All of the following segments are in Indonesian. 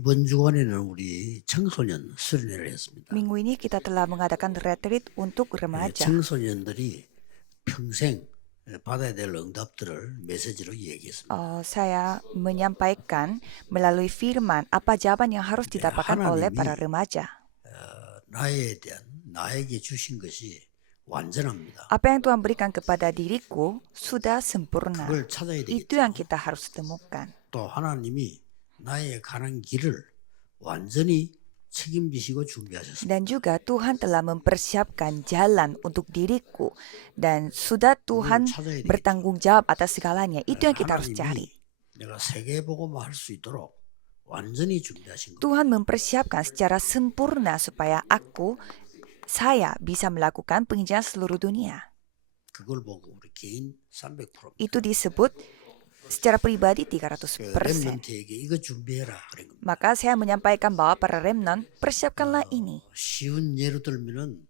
이번 주간에는 우리 청소년 수련회를 했습니다. Minggu ini kita telah mengadakan retreat untuk remaja. 청소년들이 평생 받아야 될 응답들을 메시지로 얘기했습니다. Saya menyampaikan melalui firman apa jawaban yang harus didapatkan oleh para remaja. 나에게 주신 것이 완전합니다. Apa yang Tuhan berikan kepada diriku sudah sempurna. 그걸 찾아야 Itu 되겠죠. yang kita harus temukan. 또 하나님이 나의 가는 길을 완전히 책임지시고 준비하셨습니다. Dan juga Tuhan telah mempersiapkan jalan untuk diriku. Dan sudah Tuhan bertanggung jawab atas segalanya. Itu yang kita harus cari. 내가 세계복음을 할 수 있도록 완전히 준비하신 것. Tuhan mempersiapkan secara sempurna supaya saya bisa melakukan penginjilan seluruh dunia. 그걸 보고 우리 개인 300%. Itu disebut secara pribadi 300%. 렘넌트에게 이거 준비해라 그런 겁니다. Maka saya menyampaikan bahwa para remnant persiapkanlah ini. 쉬운 예로 들면은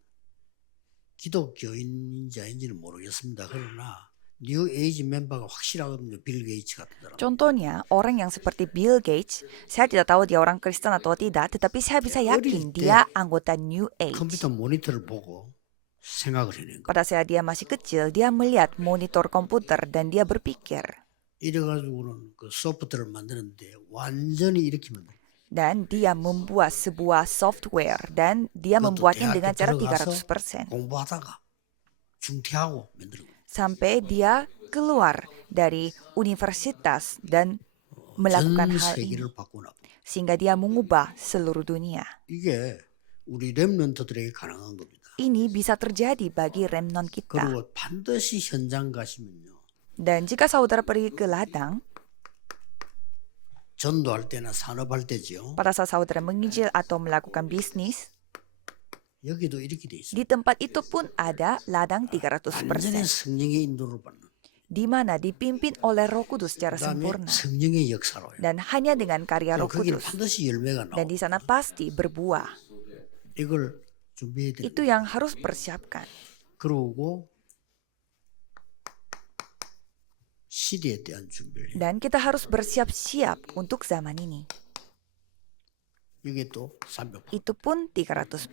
기독교인인지 아닌지는 모르겠습니다. 그러나 뉴 에이지 멤버가 확실하거든요. 빌 게이츠 같은 사람. Contohnya, orang yang seperti Bill Gates, saya tidak tahu dia orang Kristen atau tidak, tetapi saya bisa yakin dia anggota New Age. 컴퓨터 모니터를 보고 생각을 해낸 거. Pada saat dia masih kecil, dia melihat monitor komputer dan dia berpikir. 이래가지고는 그 소프트를 만드는데 완전히 이렇게 만들어요. Dan dia membuat sebuah software dan dia membuatnya dengan cara 300%. 공부하다가 중퇴하고 만들고. Sampai dia keluar dari universitas dan melakukan 전 hal ini. 세계를 바꾸나. Sehingga dia mengubah seluruh dunia. 이게 우리 렘넌트들에게 가능한 겁니다. Ini bisa terjadi bagi remnant kita. 그리고 반드시 현장 가시면요. Dan jika saudara pergi ke ladang, 전도할 때나 산업할 때죠. pada saat saudara menginjil atau melakukan bisnis, 여기도 이렇게 돼 있어요. di tempat itu pun ada ladang 완전히 300%. 성령의 인도를 받는. Di mana dipimpin oleh Roh Kudus secara 그다음에 sempurna. 성령의 역사로요. Dan hanya dengan karya Roh 거기는 Kudus. 반드시 열매가 Dan 나와. di sana pasti berbuah. 이걸 준비해야 돼요. Itu yang harus persiapkan. 그러고 시대에 대한 준비를 해요. Dan kita harus bersiap-siap untuk zaman ini. 이게 또 300%. Itu pun 300%.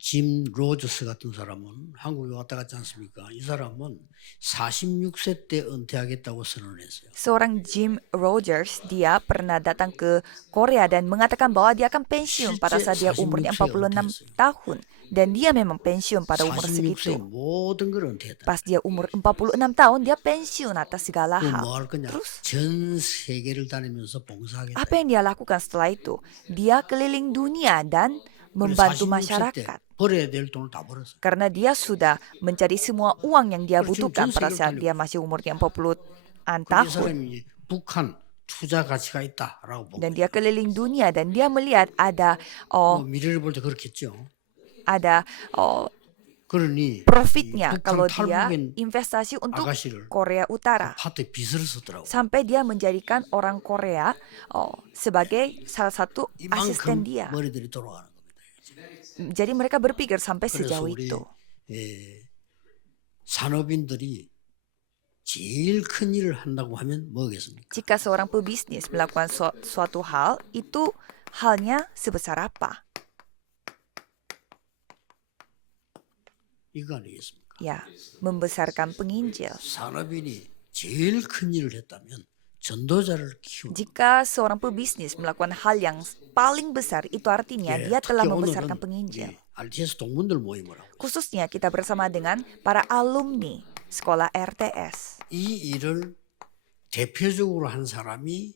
짐 로저스 같은 사람은 한국에 왔다 갔지 않습니까? 이 사람은 46세 때 은퇴하겠다고 선언했어요. Seorang Jim Rogers, dia pernah datang ke Korea dan mengatakan bahwa dia akan pensiun pada saat dia umurnya 46 tahun. Dan dia memang pensiun pada umur 46세 segitu. 모든 걸 은퇴했다. Pas dia umur 46 tahun, dia pensiun atas segala 그럼 hal. 뭐 할 거냐? Terus, 전 세계를 다니면서 봉사하겠다. apa yang dia lakukan setelah itu? Dia keliling dunia dan membantu 46세 때 masyarakat. 벌어야 될 돈을 다 벌었어요. Karena dia sudah mencari semua uang yang dia Terus butuhkan pada segitu saat kali. dia masih umurnya 40-an 이 tahun. 사람이 북한 투자 가치가 있다라고 보고 Dan dia keliling dunia dan dia melihat ada 미래를 볼 때 그렇겠죠. 그러니 profitnya 북한 kalau dia 탈북인 investasi untuk 아가씨를 Korea Utara. 파트에 빚을 썼더라고. Sampai dia menjadikan orang Korea sebagai salah satu 이만큼 asisten dia. 머리들이 돌아가는 겁니다. Jadi mereka berpikir sampai 그래서 sejauh 우리 itu. 산업인들이 제일 큰 일을 한다고 하면 뭐겠습니까? Jika seorang pebisnis melakukan suatu hal, itu halnya sebesar apa? 이거 아니겠습니까? Ya, membesarkan penginjil. 산업인이 제일 큰 일을 했다면 전도자를 키우는. Jika seorang pebisnis melakukan hal yang paling besar, itu artinya dia telah membesarkan penginjil. RTS 동문들 모임을 하고 Khususnya kita bersama dengan para alumni sekolah RTS. 이 일을 대표적으로 한 사람이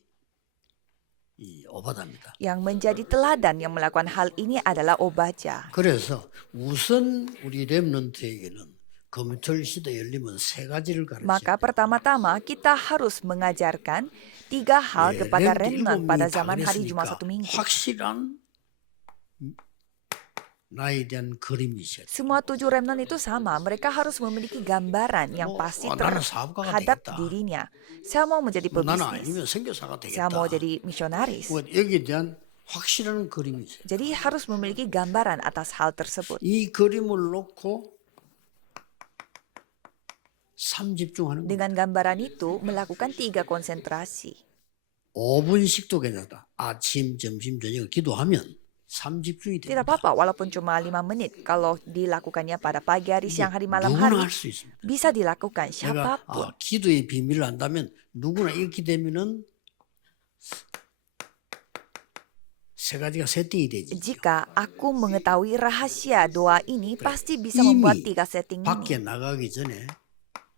이 오바다입니다. Yang menjadi teladan yang melakukan hal ini adalah Obaja. 그래서 우선 우리 렘넌트에게는 검토일 시대 열리면 세 가지를 가르쳐요. Maka pertama-tama kita harus mengajarkan 3 hal kepada remnant pada zaman hari Jumat 1 Minggu. 확실한 나에 대한 그림이 있어요. Semua 7 remnant itu sama. Mereka harus memiliki gambaran yang pasti 나는 사업가가 terhadap 되겠다. dirinya. Saya mau menjadi 나는 pebisnis. 아니면 선교사가 Saya 되겠다. mau jadi misionaris. 여기에 대한 확실한 그림이 있어요. Jadi harus memiliki gambaran atas hal tersebut. 이 그림을 놓고 삼집중하는 거예요. Dengan gambaran itu melakukan 3 konsentrasi. 5분씩도 괜찮다. 아침, 점심, 저녁 기도하면 30분이 Tidak 됩니다. apa-apa walaupun cuma 5 menit kalau dilakukannya pada pagi hari, siang hari, malam hari 누구나 할 수 있습니다. bisa dilakukan 내가 siapapun. 기도의 비밀을 안다면 누구나 이렇게 되면은 세 가지가 세팅이 되지. Jika aku mengetahui rahasia doa ini, pasti bisa 이미 membuat 3 setting 밖에 ini. 나가기 전에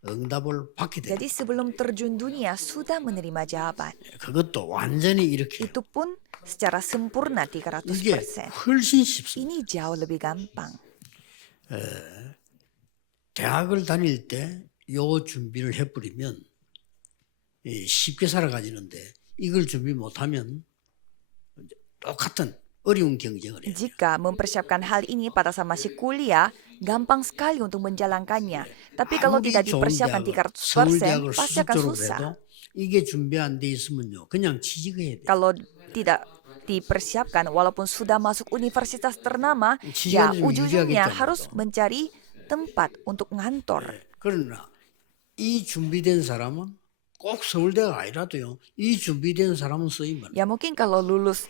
응답을 받게 돼. Jadi sebelum terjun dunia sudah menerima jawaban. 그것도 완전히 이렇게. Itu pun secara sempurna 이게 300%. 훨씬 쉽습니다. Ini jauh lebih gampang. 대학을 다닐 때 요 준비를 해버리면 쉽게 살아가지는데 이걸 준비 못하면 똑같은 어려운 경쟁을 해요. Jika mempersiapkan hal ini pada saat masih kuliah, gampang sekali untuk menjalankannya. Tapi kalau 아무리 tidak 좋은 dipersiapkan 대학을 300%, 서울대학을 pasti akan 수습적으로 susah. 해도 이게 준비 안 돼 있으면요 그냥 취직해야 돼요. Kalau tidak dipersiapkan, walaupun sudah masuk universitas ternama, 지지가 ya 좀 ujung-ujungnya 유리하겠다는 harus 거죠. mencari tempat untuk ngantor. 그러나 이 준비된 사람은 꼭 서울대가 아니라도요 이 준비된 사람은 쓰이면 Ya mungkin kalau lulus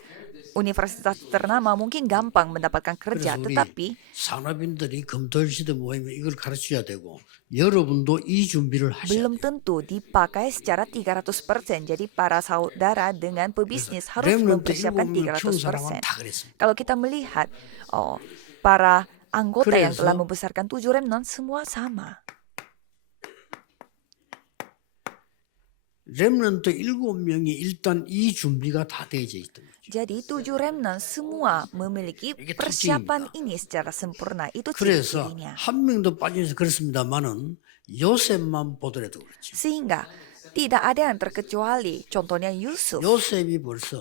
universitas ternama mungkin gampang mendapatkan kerja, 그래서 우리 tetapi 산업인들이 검토일시대 모이면 이걸 가르쳐야 되고 여러분도 이 준비를 하셔야 돼요. belum tentu dipakai secara 300%. Jadi para saudara dengan pebisnis harus 렘넌트 mempersiapkan 7명을 키운 사람은 300%. 다 그랬습니다. Kalau kita melihat para anggota yang 그래서 telah membesarkan 7 remnant semua sama. 렘넌트 7명이 일단 이 준비가 다 되어져 있던 거죠. Jadi 7 remnant semua memiliki 이게 persiapan 특징입니다. ini secara sempurna. Itu 그래서 ciri-cirinya. 한 명도 빠져서 그렇습니다만은 요셉만 보더라도 그렇죠. Sehingga tidak ada yang terkecuali. Contohnya Yusuf. 요셉이 벌써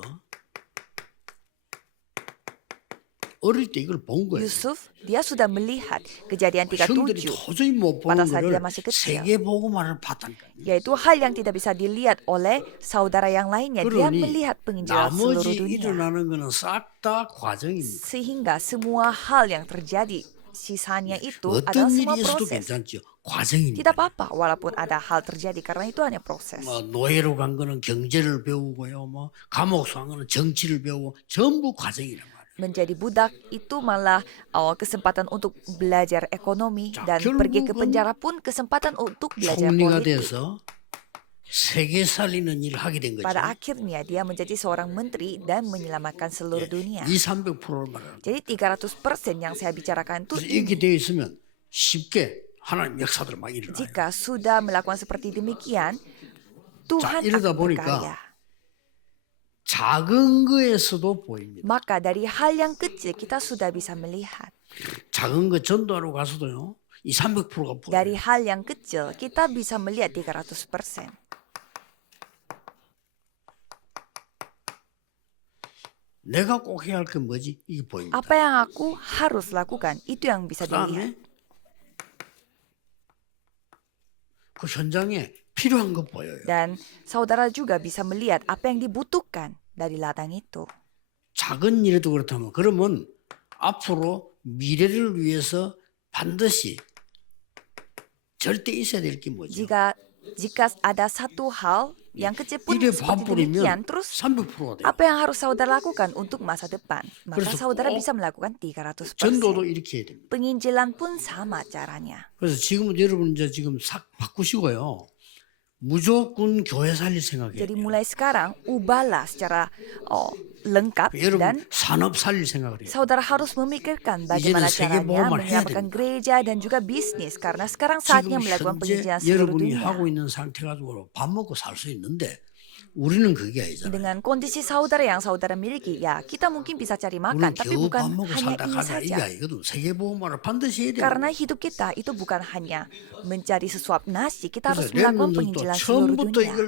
어릴 때 이걸 본 거예요. Yusuf, dia sudah melihat kejadian 형들이 37, 도저히 못 pada 보는 saat 거를 dia masih kecil. 세계복음화를 봤다니까요. yaitu hal yang tidak bisa dilihat oleh saudara yang lainnya. Dia 그러니 melihat penginjilan seluruh 나머지 dunia. 일어나는 거는 싹 다 과정입니다. Sehingga semua hal yang terjadi sisanya itu adalah 어떤 semua 일이 있어도 proses. 괜찮죠. 과정입니다. Tidak apa-apa walaupun ada hal terjadi karena itu hanya proses. 뭐 노예로 간 거는 경제를 배우고요. 뭐 감옥서 간 거는 정치를 배우고 전부 과정이란 말이에요. Menjadi budak itu malah kesempatan untuk belajar ekonomi, 자, dan pergi ke 결국은 penjara pun kesempatan untuk belajar 총리가 politik. 돼서 세계 살리는 일을 하게 된 거죠. Pada akhirnya dia menjadi seorang menteri dan menyelamatkan seluruh dunia. 이 300%를 말하는 거예요. Jadi 300% yang saya bicarakan itu 그래서 이렇게 되어 있으면 쉽게 하나님 역사들 막 일어나요. jika sudah melakukan seperti demikian, Tuhan 이러다 akan 보니까 berkarya. 작은 거에서도 보입니다. Maka dari hal yang kecil kita sudah bisa melihat. 작은 거 전도하러 가서도요. 이 300%가 보여요. Dari hal yang kecil kita bisa melihat 300%. 내가 꼭 해야 할 건 뭐지? 이게 보입니다. Apa yang aku harus lakukan, itu yang bisa 그다음에 dilihat. 그 현장에 필요한 거 보여요. Dan saudara juga bisa melihat apa yang dibutuhkan dari ladang itu. 작은 일에도 그렇다면 그러면 앞으로 미래를 위해서 반드시 절대 있어야 될 게 뭐죠? Jika ada satu hal yang kecil pun 일에 seperti demikian, 바쁘면 terus 300%가 돼요. apa yang harus saudara lakukan untuk masa depan? Maka 그래서 saudara 꼭 bisa melakukan 300%. 전도도 이렇게 해야 됩니다. Penginjilan pun sama caranya. 그래서 지금은 여러분 이제 지금 싹 바꾸시고요. 무조건 교회 살릴 생각이에요. Jadi mulai sekarang ubahlah secara lengkap 여러분 dan 산업 살릴 생각을 해요. saudara harus memikirkan bagaimana 세계 caranya 보험을 해야 menyelamatkan gereja dan juga bisnis, karena sekarang saatnya 지금 melakukan 현재 penginjilan seluruh 여러분이 dunia. 하고 있는 상태 가지고 밥 먹고 살 수 있는데 우리는 그게 아니잖아요. Dengan kondisi saudara yang saudara miliki, ya kita mungkin bisa cari 우리는 makan, tapi 겨우 bukan 밥 먹고 hanya 살다 ini 가자 이게 saja. 아니거든. 세계 보험을 반드시 해야 돼요. Karena hidup kita itu bukan hanya mencari sesuap nasi, kita harus 그래서 melakukan 렘넌들도 penginjilan seluruh 처음부터 dunia. 이걸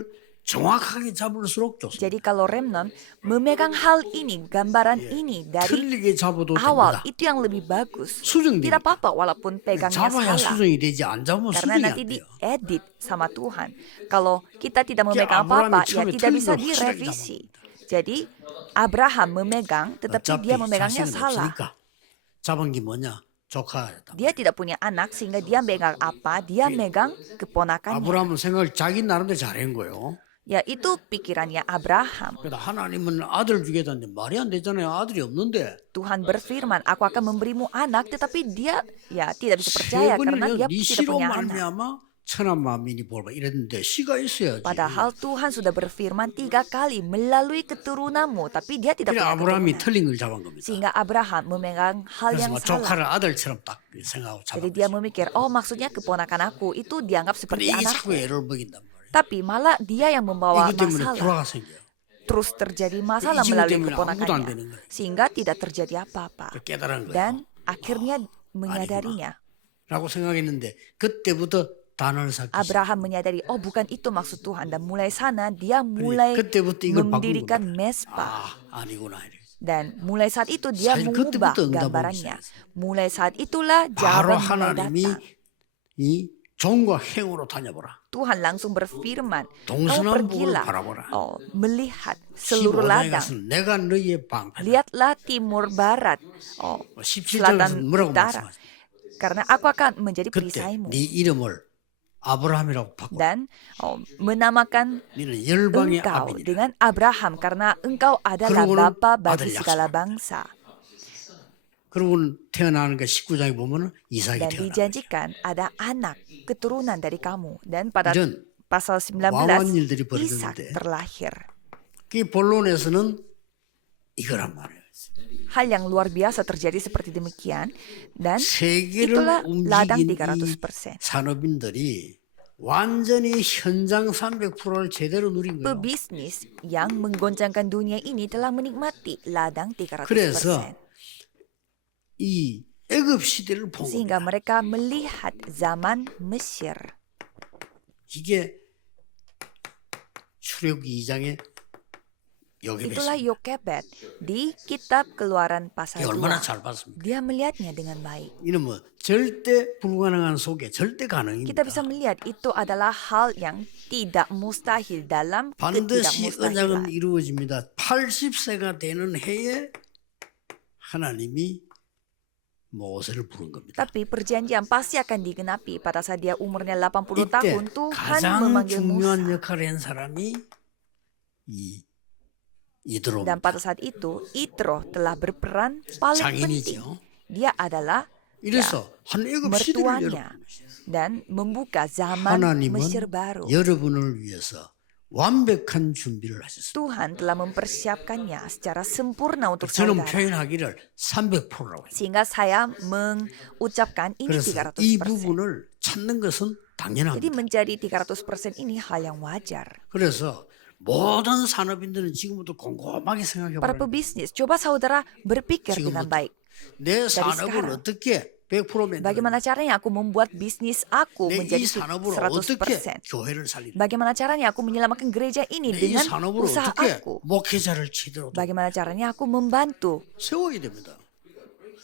정확하게 잡을수록 좋습니다. Jadi kalau remnant memegang hal ini, gambaran ini dari 틀리게 잡아도 awal, 됩니다. itu yang lebih bagus. 수정됩니다. Tidak apa-apa walaupun pegangnya 잡아야 salah. 수정이 되지 안 잡으면 Karena 수정이 안 nanti 돼요. diedit sama Tuhan. Kalau kita tidak memegang Abraham apa-apa, ya 처음에 tidak 틀린 bisa 걸 확실하게 direvisi. Jadi Abraham memegang, tetapi 어차피 dia memegangnya 자식은 salah. 없으니까 잡은 게 뭐냐? 조카였다. Dia tidak punya anak sehingga dia megang apa? Dia megang keponakannya. 아브라함은 생각을 자기 나름대로 잘한 거예요. yaitu pikirannya Abraham. 그러다 하나님은 아들 주겠다는데 말이 안 되잖아요. 아들이 없는데. Tuhan berfirman, aku akan memberimu anak, tetapi dia tidak bisa percaya karena dia 네 tidak 씨로 punya anak. 말미암아 천한 만민이 볼바 이랬는데 씨가 있어야지. Padahal Tuhan sudah berfirman 3 kali melalui keturunanmu, tapi dia tidak 그래 punya 아브라함이 keturunan. 틀린 걸 잡은 겁니다. Sehingga Abraham memegang hal 그래서 yang 뭐 salah. 조카를 아들처럼 딱 생각하고 잡은 Jadi dia 거죠. memikir, maksudnya keponakan aku itu dianggap 근데 seperti 이게 anakku. 자꾸 애를 먹인단 말이에요. Tapi malah dia yang membawa 이것 때문에 masalah. 불화가 생겨요. Terus terjadi masalah 이 친구 melalui 때문에 아무것도 안 keponakannya. 되는 거예요. Sehing가 tidak terjadi apa-apa. 그 깨달은 거예요. Dan akhirnya menyadarinya. 라고 생각했는데 그때부터 단어를 삭제했어요. Abraham menyadari, bukan itu maksud Tuhan. Dan mulai sana dia mulai 그때부터 이걸 바꾼 mendirikan 겁니다. mesbah. 아니구나. 이렇게. Dan mulai saat itu dia 사실 mengubah 그때부터 응답하기 gambarannya. 시작했어요. Mulai saat itulah 바로 jawaban mulai 하나님이 datang. 이 종과 행으로 다녀보라. Tuhan langsung berfirman, 동서남북을 kau pergilah 바라보라. melihat seluruh 15장에 ladang. 가서는 내가 너희의 방패다. Lihatlah timur barat, 17장에서 selatan 뭐라고 utara. 말씀하세요? Karena aku akan menjadi 그때 perisaimu. 네 이름을 아브라함이라고 바꿔. Dan menamakan 너는 열방의 engkau 아비니라. dengan Abraham karena engkau adalah 그러고는 bapa bagi 아들 segala 약속합니다. bangsa. 그러고는 태어나는 게 19장에 보면은 이삭이 Dan 태어나. dijanjikan ada anak keturunan dari kamu. Dan pada 이런 pasal 와완 19 일들이 Ishak 벌어졌는데 terlahir. 그 본론에서는 이거란 말이에요. Hal yang luar biasa terjadi seperti demikian. Dan 세계를 itulah ladang 움직인 이 300%. 산업인들이 완전히 현장 300%를 제대로 누린 거예요. Pebisnis yang menggoncangkan dunia ini telah menikmati ladang 300%. 그래서 이 애굽 시대를 본 Sehingga 겁니다. mereka melihat zaman Mesir. 이게 출애굽기 2장에 Itulah 여기했습니다. Yokebed di kitab Keluaran pasal 이게 2. 얼마나 잘 봤습니까? Dia melihatnya dengan baik. 이는 뭐 절대 불가능한 속에 절대 가능입니다. Kita bisa melihat itu adalah hal yang tidak mustahil dalam 반드시 언약은 ketidakmustahilan. 이루어집니다. 80세가 되는 해에 하나님이 모세를 부른 겁니다. Tapi perjanjian pasti akan digenapi pada saat dia umurnya 80 이때 tahun. Tuhan 가장 memanggil 중요한 Musa. 역할을 한 사람이 이드로 Dan pada saat itu, Itro telah berperan paling penting. 장인이죠. Dia adalah 이래서 한 애굽 시대를 mertuanya 열어보는 dan membuka zaman Mesir 하나님은 baru. 여러분을 위해서 완벽한 준비를 하셨습니다. Tuhan telah mempersiapkannya secara sempurna untuk 저는 saudara. 표현하기를 300%라고 해요. Sehingga saya mengucapkan ini 그래서 300%. 이 부분을 찾는 것은 Jadi 당연합니다. menjadi 300% ini hal yang wajar. 그래서 모든 산업인들은 지금부터 곰곰하게 생각해 Para 보라. pebisnis, coba saudara berpikir dengan 지금부터 baik. 내 sekarang. 산업을 어떻게 100% 만들어? Bagaimana caranya aku membuat bisnis aku 내 이 menjadi 산업으로 100%? 어떻게 교회를 살리는? Bagaimana caranya aku menyelamatkan gereja ini 내 이 dengan 산업으로 usaha 어떻게 aku? 목회자를 제대로 Bagaimana caranya aku membantu 세워야 됩니다.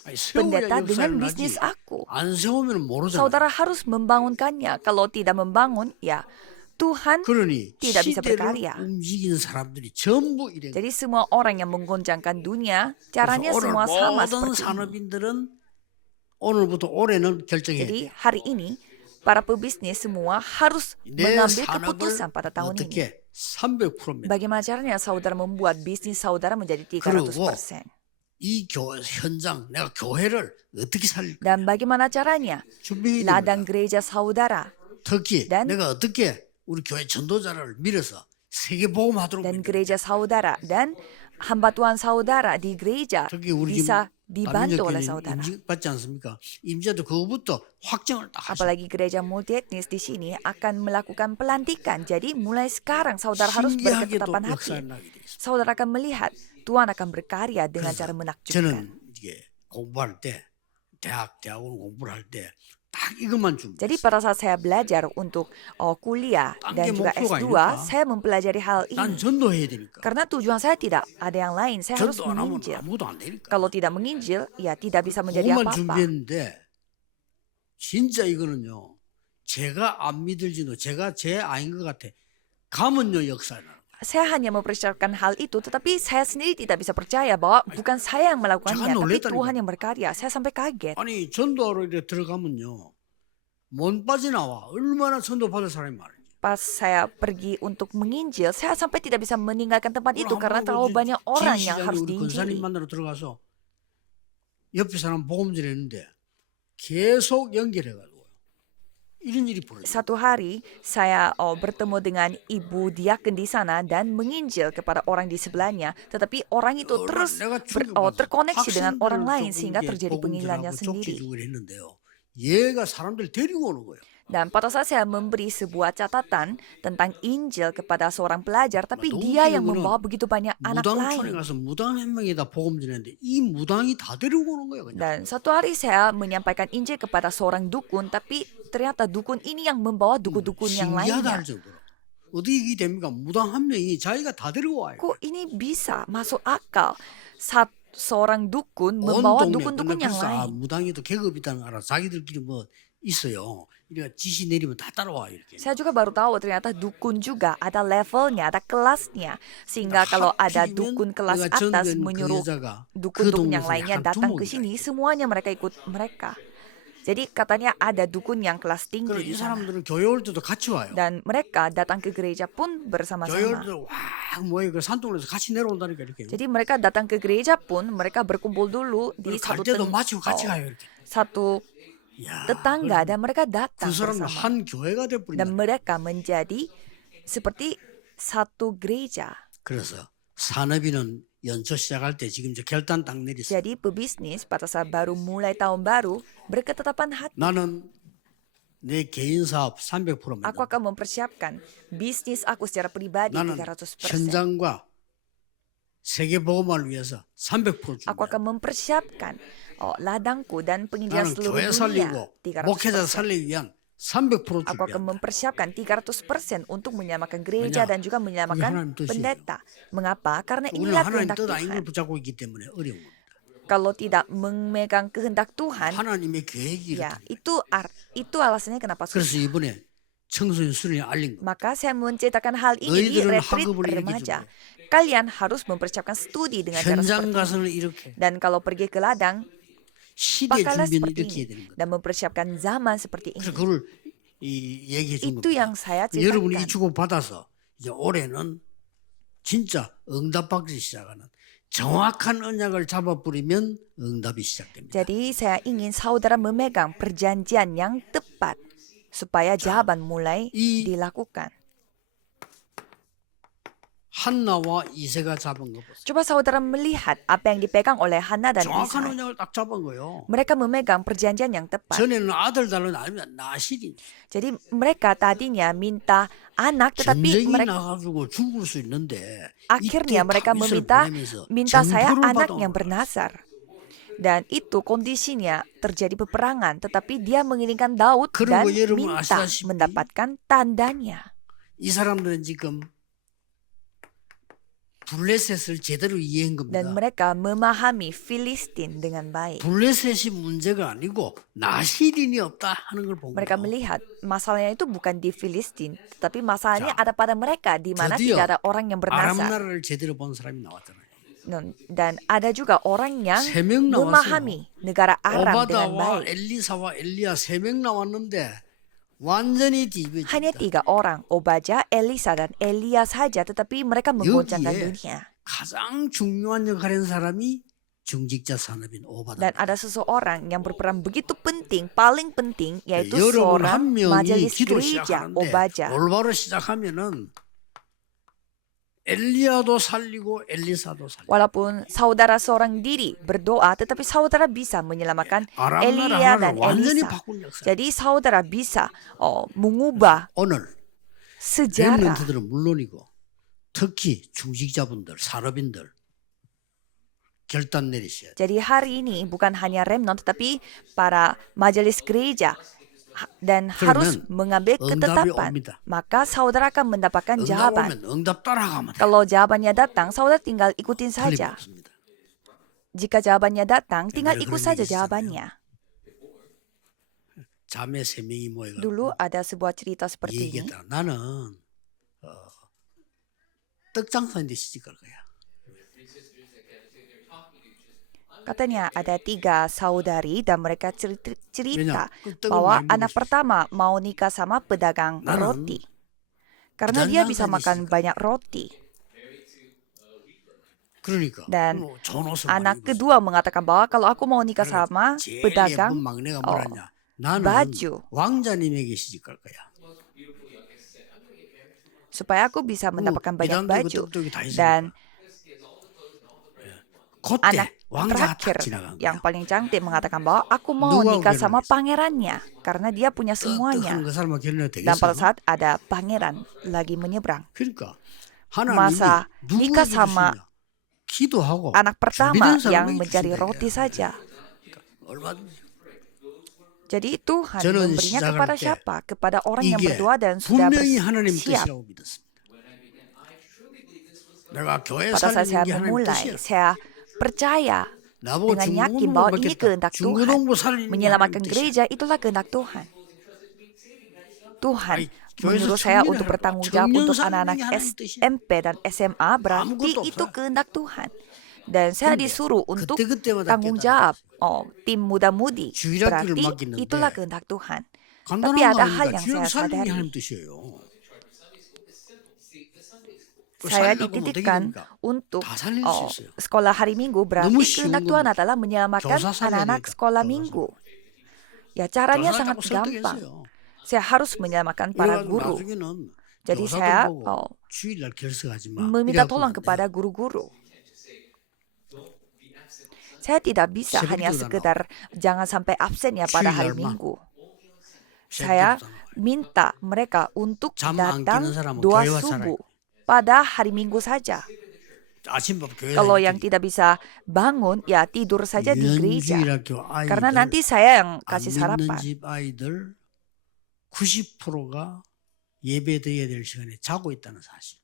아니, pendeta 세워야 dengan 역사를 bisnis 나지. aku? 안 세우면 모르잖아. Saudara harus membangunkannya. Kalau tidak membangun, ya Tuhan 그러니 tidak bisa 시대를 berkarya. 움직이는 사람들이 전부 이래. Jadi semua orang yang menggoncangkan dunia, caranya 그래서 오늘 semua sama 모든 seperti ini. 산업인들은 오늘부터 올해는 결정해야 Jadi 돼. hari ini para pebisnis semua harus 내 mengambil 산업을 keputusan pada tahun ini. 어떻게 300% Bagaimana caranya saudara membuat bisnis saudara menjadi 300%? 이 교회 현장 내가 교회를 어떻게 살릴 거야? Dan bagaimana caranya 준비해야 ladang 됩니다. gereja saudara 특히 dan- 내가 어떻게 우리 교회 전도자를 밀어서 세계 복음하도록 dan 만들어야 gereja saudara dan hamba Tuhan saudara di gereja 특히 우리 bisa dibantu oleh 다민족교회는 saudara. 임직받지 않습니까? 임자도 그거부터 확정을 딱 하셔. Apalagi gereja multietnis di sini akan melakukan pelantikan. Jadi mulai sekarang saudara harus 신기하게도 berketetapan hati. 역사를 나게 돼 있어요. Saudara akan melihat Tuhan akan berkarya dengan cara menakjubkan. 저는 이게 공부할 때 대학원 공부를 할 때 딱 이것만 줍니다. Jadi pada saat saya belajar untuk kuliah dan 딴게 juga 목표가 S2, 아니니까. saya mempelajari hal 난 ini. 전도해야 되니까. Karena tujuan saya tidak ada yang lain, saya harus 전도 안 하면 menginjil. 아무것도 안 되니까. Kalau tidak menginjil, ya tidak bisa menjadi 그것만 apa-apa. 준비했는데 진짜 이거는요. 제가 안 믿을지도 제가 제 아닌 것 같아. 가면요 역사를 나는 거예요. Saya hanya mempersiapkan hal itu, tetapi saya sendiri tidak bisa percaya bahwa bukan saya yang melakukannya, jangan tapi 놀랬다니까. Tuhan yang berkarya. Saya sampai kaget. 아니 전도하러 이렇게 들어가면요. 못 빠져나와. 얼마나 전도 받을 사람이 많은지. pas saya pergi untuk menginjil, saya sampai tidak bisa meninggalkan tempat itu 오늘 karena 한번 terlalu banyak orang yang 지휘시간에 harus 우리 권사님 diinjili. 만나러 들어가서 옆에 사람 복음 전했는데 계속 연결해가지고 이런 일이 벌어져. Satu hari saya bertemu dengan ibu diaken di sana dan menginjil kepada orang di sebelahnya, tetapi orang itu terus 내가 충격받았어. terkoneksi dengan orang 학생들을 lain 조금 sehingga 이렇게 terjadi 복음 penginjilannya 전하고 sendiri. 족지 주고 했는데요. 얘가 사람들 데리고 오는 거예요. Dan pada saat saya memberi sebuah catatan tentang Injil kepada seorang pelajar, tapi 너무 dia yang 웃기는 membawa 거는 begitu banyak anak 무당촌에 lain. 가서 무당 한 명에다 복음 전했는데 이 무당이 다 데리고 오는 거예요. 그냥. Dan satu hari saya menyampaikan Injil kepada seorang dukun, tapi ternyata dukun ini yang membawa dukun-dukun yang 신기하다 lainnya. 할 정도로. 어떻게 이게 됩니까? 무당 한 명이 자기가 다 데리고 와요. Kok ini bisa masuk akal? Seorang dukun 온 membawa 동네. dukun-dukun yang 그래서 lain. 무당이도 계급 있다는 거 알아. 자기들끼리 뭐 있어요. 그러니까 지시 내리면 다 따라와 이렇게. Saya juga baru tahu ternyata dukun juga ada levelnya, ada kelasnya. Sehingga kalau ada dukun kelas atas menyuruh dukun-dukun yang lainnya datang ke sini, semuanya mereka ikut mereka. Jadi katanya ada dukun yang kelas tinggi 그리고 di 이 sana. 사람들은 교회 올 때도 같이 와요. Dan mereka datang ke gereja pun 교회 올 bersama-sama. 때도 와 모여 그 산동네에서 같이 내려온다니까 이렇게. Jadi mereka datang ke gereja pun mereka berkumpul dulu di 갈 satu 때도 마치고 같이 가요 이렇게. satu 야, tetangga dan mereka datang 그 사람은 bersama. 한 교회가 Dan 돼버린다. mereka menjadi seperti satu gereja. 그래서 산업인은 연초 시작할 때 지금 이제 결단 딱 내렸어. Jadi pebisnis pada saat baru mulai tahun baru berketetapan hati. 나는 내 개인 사업 300%. Aku akan mempersiapkan bisnis aku secara pribadi 나는 300%. 현장과 세계 복음화를 위해서 300% Aku 준비해. akan mempersiapkan ladangku dan penginjilan 나는 seluruh 교회 dunia 살리고 목회자 300%. 살리기 위한 300% Aku akan 준비한다. mempersiapkan 300% untuk menyelamatkan gereja dan juga menyelamatkan 하나님 뜻이에요. pendeta. Mengapa? Karena 우리는 inilah 하나님 kehendak 뜻 아닌 걸 Tuhan. 붙잡고 있기 때문에 어려운 겁니다. Kalau tidak memegang kehendak Tuhan, 하나님의 계획이 ya 이렇게. itu alasannya kenapa susah. 그래서 이번에 청소년 수련회 알린 거. Maka saya menceritakan hal ini di 너희들은 retreat 학업을 이렇게 remaja. 준비해. Kalian harus mempersiapkan studi dengan cara 현장 seperti ini. 가서는 이렇게 Dan kalau pergi ke ladang, 시대 pakallah 준비는 seperti 이렇게 해야 ini. 되는 거예요. Dan mempersiapkan zaman seperti 그래서 ini. 그걸 얘기해 준 Itu 겁니다. yang saya 여러분이 이 ceritakan. 주고 받아서 이제 올해는 진짜 응답받기 시작하는 정확한 언약을 잡아버리면 응답이 시작됩니다. Jadi saya ingin saudara memegang perjanjian yang tepat supaya jawaban mulai 이 dilakukan. 한나와 이세가 잡은 거 보세요. Coba saudara melihat apa yang dipegang oleh Hana dan 정확한 Isa. 언약을 딱 잡은 거예요. Mereka memegang perjanjian yang tepat. 전에는 아들 달라는 아니면 나실이 Jadi mereka tadinya minta anak tetapi 전쟁이 mereka 나가지고 죽을 수 있는데 akhirnya 이때 mereka 다윗을 minta saya 보내면서 anak 전투를 yang 받아온 bernasar. Dan itu kondisinya terjadi peperangan, tetapi dia mengirimkan Daud dan 그리고 여러분 minta 아시다시피 mendapatkan tandanya. 이 사람들은 지금 블레셋을 제대로 이해한 겁니다. Dan mereka memahami Filistin dengan baik. 블레셋이 문제가 아니고 나시린이 없다 하는 걸 본 Mereka 거예요. melihat masalahnya itu bukan di Filistin, tetapi masalahnya 자, ada pada mereka di mana 드디어 tidak ada orang yang 아람 bernasar. 나라를 제대로 본 사람이 나왔잖아요. Dan ada juga orang yang 3명 나왔어요. memahami negara Aram dengan 오바다와 baik. 엘리사와 엘리야 3명 나왔는데 완전히 Hanya 뒤집어진다. 3 orang, Obaja, Elisa, dan Elia saja, tetapi mereka menggoncangkan 여기에 dunia. 가장 중요한 역할을 한 사람이 중직자 산업인 오바다. Dan ada seseorang yang berperan begitu penting, paling penting, yaitu 여러분 seorang 한 명이 majelis 기도 gereja, 시작하는데 Obaja. 올바로 시작하면은 엘리야도 살리고 엘리사도 살리고 Walaupun saudara seorang diri berdoa, tetapi saudara bisa menyelamatkan 아람 Elia 나라 dan 하나를 완전히 Elisa. 바꾼 역사. Jadi saudara bisa mengubah 오늘 sejarah. 렘넌트들은 물론이고 특히 중직자분들, 산업인들 결단 내리셔야 돼요. Jadi hari ini bukan hanya remnant, tetapi para majelis gereja dan harus 그러면 mengambil 응답이 ketetapan. 옵니다. Maka saudara akan mendapatkan 응답 jawaban. 오면 응답 따라가면 돼. Kalau jawabannya datang, saudara tinggal ikutin saja. 틀림없습니다. Jika jawabannya datang, tinggal 옛날에 ikut 그런 saja 얘기 있었잖아요. jawabannya. 자매 3명이 모여가지고 Dulu ada sebuah cerita seperti ini. 얘기했다. 나는 떡장사인데 시집갈 거야. Katanya ada 3 saudari dan mereka cerita 왜냐? 그 떡을 bahwa 많이 anak 먹을 수 있어. pertama mau nikah sama pedagang 나는 roti. karena dia 부자는 bisa 양상이 makan 있으니까. banyak roti. 그러니까 Dan 좋은 옷을 많이 anak 입었어. kedua mengatakan bahwa kalau aku mau nikah 그러니까 sama 제일 예쁜 pedagang 막내가 oh, 뭐라냐? 나는 baju 왕자님에게 시집갈 거야. supaya aku bisa mendapatkan banyak 비단도 baju. 있고 뚝뚝이 다 Dan 있으니까. 그때 anak 왕자가 딱 terakhir 지나간 yang 거야. paling cantik mengatakan bahwa aku mau 누구하고 nikah sama 결혼했어? pangerannya karena dia punya semuanya. 뜨뜻한 그 사람과 결혼해도 Dan pada 되겠어요? saat ada pangeran lagi menyeberang, 그러니까 하나님이 masa nikah 누구에게 sama 주시냐? 기도하고 anak pertama 준비된 yang 사람에게 mencari 주신다 roti 이거야. saja. 얼마든지. Jadi Tuhan 저는 memberinya 시작할 kepada 때 siapa? Kepada orang yang 이게 berdoa dan sudah 분명히 하나님 bersiap. 뜻이라고 믿었습니다. 내가 교회 Pada saat 살리는 saya 게 하나님 memulai, 뜻이야. saya percaya 나보고 dengan yakin 중고등부 bahwa ini 맡겼다. kehendak Tuhan. 중고등부 살리는 게 Menyelamatkan 하나님 뜻이야. gereja itulah kehendak Tuhan. Tuhan 아니, 교회에서 menyuruh saya 청년을 untuk 하라고. bertanggung jawab 청년 untuk 살리는 anak-anak 게 하나님 뜻이야. SMP dan SMA, berarti 아무것도 itu 없어요. kehendak Tuhan. Dan saya 근데 disuruh untuk 그때그때마다 tanggung 깨달아야 jawab. Tim muda-mudi, 주일학교를 berarti 맡기는데 itulah kehendak Tuhan. Tapi 간단한 ada 거 hal 아닙니까? yang 주일 saya 살리는 게 sadari. 하나님 뜻이에요. Saya 살려고 못 dititipkan 되겠습니까? untuk 다 살릴 수 있어요. sekolah hari Minggu, berarti 너무 쉬운 kehendak Tuhan 겁니다. adalah menyelamatkan 교사 살려야 anak-anak 되니까, sekolah 교사 Minggu. Ya caranya 교사 sangat 자꾸 gampang. 설득했어요. Saya harus menyelamatkan para 그래가지고 guru. 나중에는 Jadi 교사들 saya 보고 주일날 결석하지 마. meminta 이래갖고는 tolong 안 돼요. kepada guru-guru. Saya tidak bisa 새벽 hanya 기도도 sekedar jangan sampai absen ya pada hari 주일날만. Minggu. 새벽 Saya 기도도 안 하고. minta mereka untuk 잠안 datang 깨는 사람은 doa 교회 와서 subuh pada hari Minggu saja. 아침밥 교회 Kalau yang tidak bisa bangun, ya tidur saja di gereja. 유연주일학교 Karena 아이들 nanti saya yang 안 kasih 믿는 sarapan. 집 아이들 90%가 예배 드려야 될 시간에 자고 있다는 사실.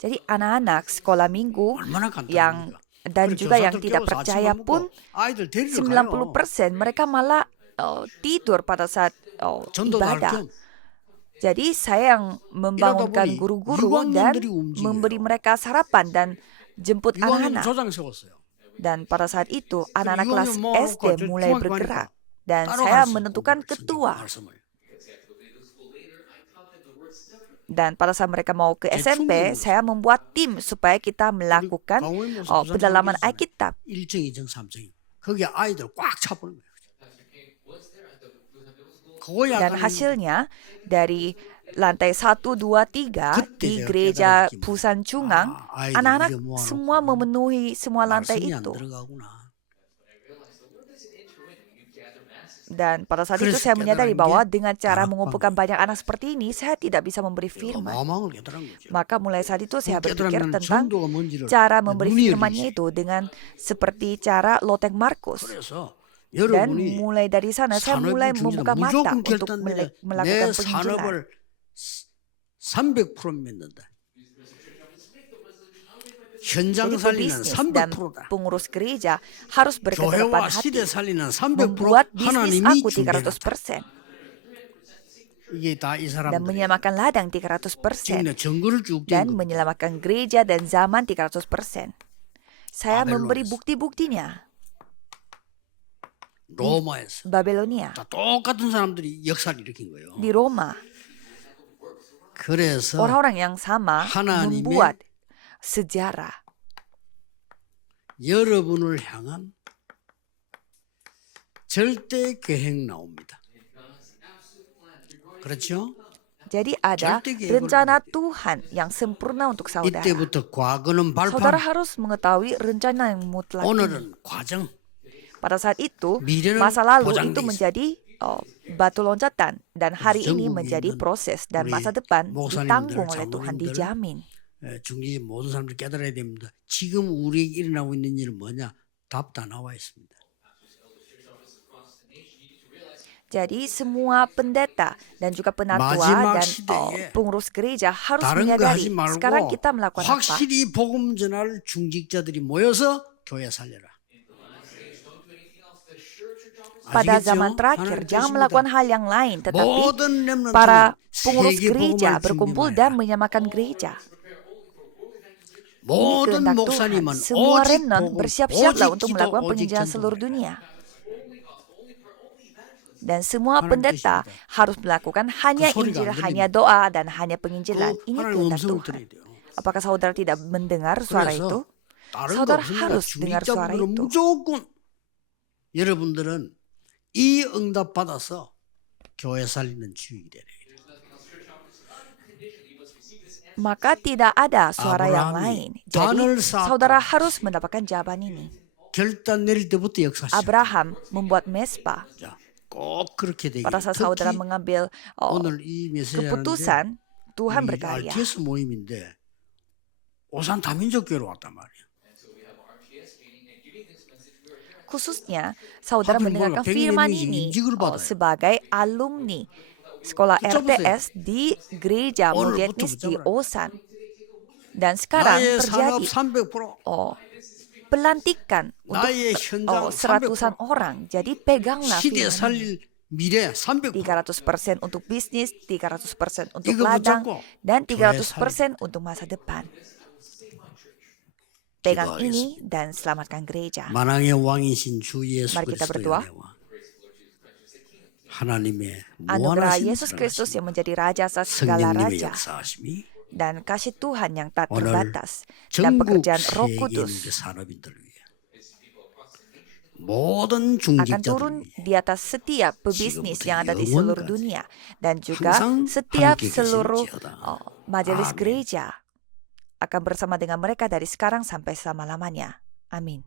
Jadi anak-anak sekolah minggu 얼마나 yang 간단합니까? dan 그리고 juga yang 교사들 tidak 깨워서 percaya 아침밥 pun 먹고 아이들 데리러 90% mereka malah tidur pada saat 전도도 할 ibadah. 겸 Jadi saya yang membangunkan 보니 guru-guru dan 유광년들이 움직여요. memberi mereka sarapan dan jemput 유광년 anak-anak. 조장 세웠어요. Dan pada saat itu anak-anak 유광년 kelas 모아놓고 SD 저 mulai 중학교 bergerak. 가니까 Dan 따로 saya 가르쳤어요. menentukan 성경 ketua. 말씀을. Dan pada saat mereka mau ke Saya SMP, cuma saya membuat tim supaya kita melakukan 강호인 목사 부산 pendalaman 장로교회잖아요. Alkitab. 1정, 2정, 3정. 거기에 아이들 꽉 차버린 거예요. 그거 Dan 약간 hasilnya dari lantai 1, 2, 3 그때 di 제가 gereja 깨달은 느낌이 Busan Chungang, 아이들 anak-anak 이래 모아놓고 semua memenuhi semua lantai 말씀이 안 itu. 들어가구나. Dan pada saat itu 그래서 saya menyadari 깨달은 bahwa 게 dengan cara 다락방. mengumpulkan banyak anak seperti ini, saya tidak bisa memberi firman. 어마어마한 걸 깨달은 거죠. Maka mulai saat itu saya berpikir 깨달으면 tentang 전도가 뭔지를 cara memberi 눈이 firmannya 열리지. itu dengan seperti cara Loteng Markus. 그래서 Dan 여러분이 mulai dari sana saya mulai 산업을 중지를 membuka mata 무조건 untuk 결단내려 melakukan 내 penginjilan. 산업을 300% 믿는다. 현장 Jadi 살리는 pebisnis dan 300%다. pengurus gereja harus berkedepan 교회와 hati, 시대 살리는 300% membuat bisnis 하나님이 aku 준비해놨다. 300% 이게 다 이 dan 사람들이 menyelamatkan ladang 지금 300% 내 증거를 쭉 dan 댄 겁니다. menyelamatkan gereja dan zaman 300%. Saya memberi 바벨론에서. bukti-buktinya. 로마에서 Babelonia, 다 똑같은 사람들이 역사를 일으킨 거예요. di Roma, 그래서 orang-orang yang sama 하나님의 membuat sejarah. 여러분을 향한 절대 계획 나옵니다. 그렇죠? Jadi ada 절대 계획을 rencana Tuhan yang sempurna untuk saudara. 이때부터 과거는 Saudara 발판, harus mengetahui rencana yang mutlak. 오늘은 과정, Pada saat itu, 미래는 masa lalu 보장돼 itu 있어. menjadi batu loncatan dan hari ini 전국에 menjadi 있는 proses dan 우리 masa depan 목사님들, ditanggung oleh Tuhan, 장로님들, dijamin. 중지 모든 사람들이 깨달아야 됩니다. 지금 우리에게 일어나고 있는 일은 뭐냐? 답 다 나와 있습니다. Jadi semua pendeta dan juga penatua 마지막 dan 시대에 pengurus gereja harus 다른 거 menyadari 하지 sekarang 말고 kita melakukan apa? 확실히 복음 전할 중직자들이 모여서 교회 살려라. Pada 아시겠죠? zaman terakhir, 하나님 jangan 뜻입니다. melakukan hal yang lain, tetapi 모든 렘넌트는 para pengurus 세계 gereja 복음을 berkumpul 준비해야 dan menyamakan gereja. Ini 모든 kehendak Tuhan. 목사님은 Semua remnant 복음, bersiap-siaplah 오직 untuk 기도, melakukan 오직 penginjilan 전도를 seluruh 해라. dunia. Dan semua 하나님 pendeta 뜻입니다. harus melakukan hanya 그 소리가 Injil, 안 hanya 들립니다. doa, dan hanya penginjilan. 그 Ini 하나님 kehendak 음성을 Tuhan. 들어야 돼요. Apakah saudara tidak mendengar suara itu? 그래서 다른 거 사우다라 없습니다. harus dengar suara 중직자분들은 itu. 무조건 여러분들은 이 응답 받아서 교회 살리는 주인이 되네. Maka tidak ada suara yang 아브라함이 lain. 단을 Jadi 쌓았다. saudara harus mendapatkan jawaban ini. 결단 내릴 때부터 역사 시작. Abraham membuat mesbah. 자, 꼭 그렇게 되길. Pada saat saudara 특히 mengambil 오늘 이 메시지 하는데 keputusan, Tuhan 우리 berkarya. RTS 모임인데 오산 다민족교회로 왔단 말이에요. Khususnya saudara 하긴 mendengarkan 뭐야, firman 100 ini 인직을 받아요. sebagai alumni sekolah 붙잡으세요. RTS di gereja 오늘부터 Multietnis di 붙잡으라. Osan. Dan sekarang 나의 terjadi 산업 300%, pelantikan 나의 untuk 현장 seratusan 300%, orang. Jadi peganglah 시대 firman ini. 살릴 미래 300%. 300% untuk bisnis, 300% untuk 이거 ladang, 붙잡고 dan 교회 300% untuk masa depan. Pegang ini dan selamatkan gereja. 만왕의 왕이신 주 예수 Mari kita 그리스도의 berdoa. 은혜와 하나님의 Anugerah 무한하신 Yesus Kristus yang menjadi Raja atas segala 성령님의 raja 역사하심이 dan kasih Tuhan yang tak 오늘 terbatas dan 전국 pekerjaan Roh 세계에 있는 Kudus 산업인들 위해 모든 akan 중직자들 turun 위해 di atas setiap pebisnis yang ada di seluruh 영원까지 dunia dan juga 항상 setiap 함께 seluruh 계실지어다. majelis 아멘. gereja akan bersama dengan mereka dari sekarang sampai selama-lamanya. Amin.